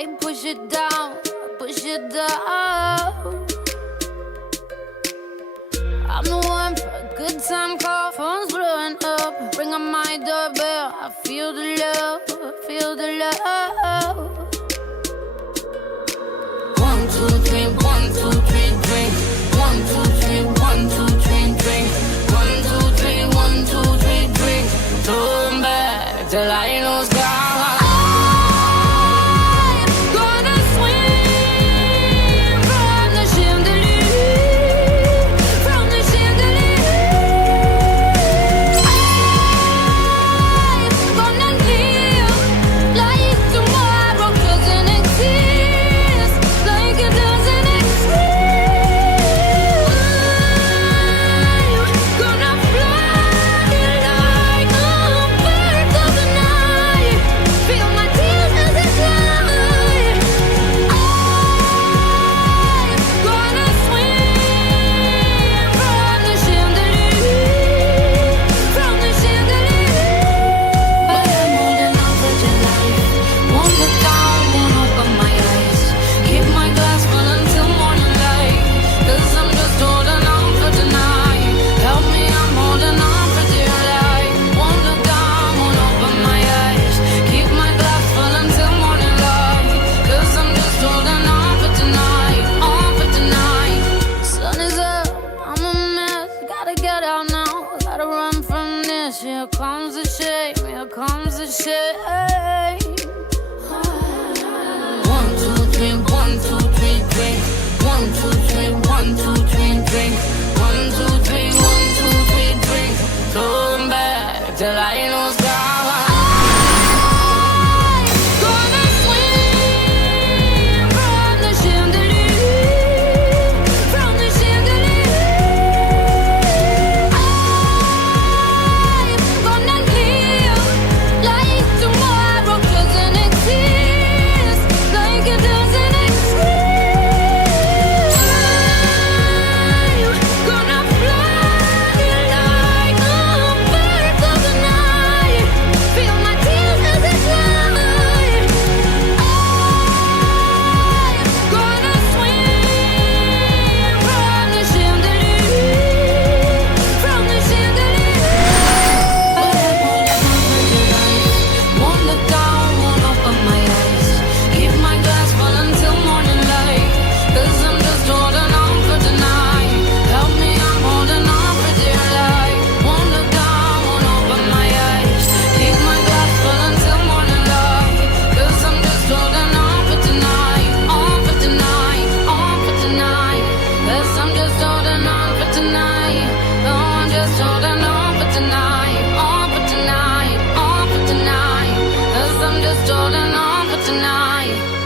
I push it down, push it down. I'm the one for a good time call. Phone's blowing up, ring on my doorbell. I feel the love, feel the love. 1, 2, 3, 1, 2, 3, drink. 1, 2, 3, 1, 2, 3, drink. 1, 2, 3, 1, 2, 3, drink. Turn back till I lose God. Here comes the shame, here comes the shame. 1, 2, 3, 1, 2, 3, drink. 1, 2, 3, 1, 2, 3, drink. 1, 2, 3, 1, 2, 3, drink. Turn back till I lose God.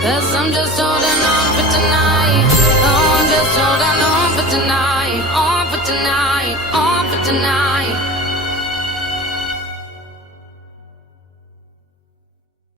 Cause I'm just holding on for tonight. Oh, I'm just holding on for tonight. On for tonight. On for tonight.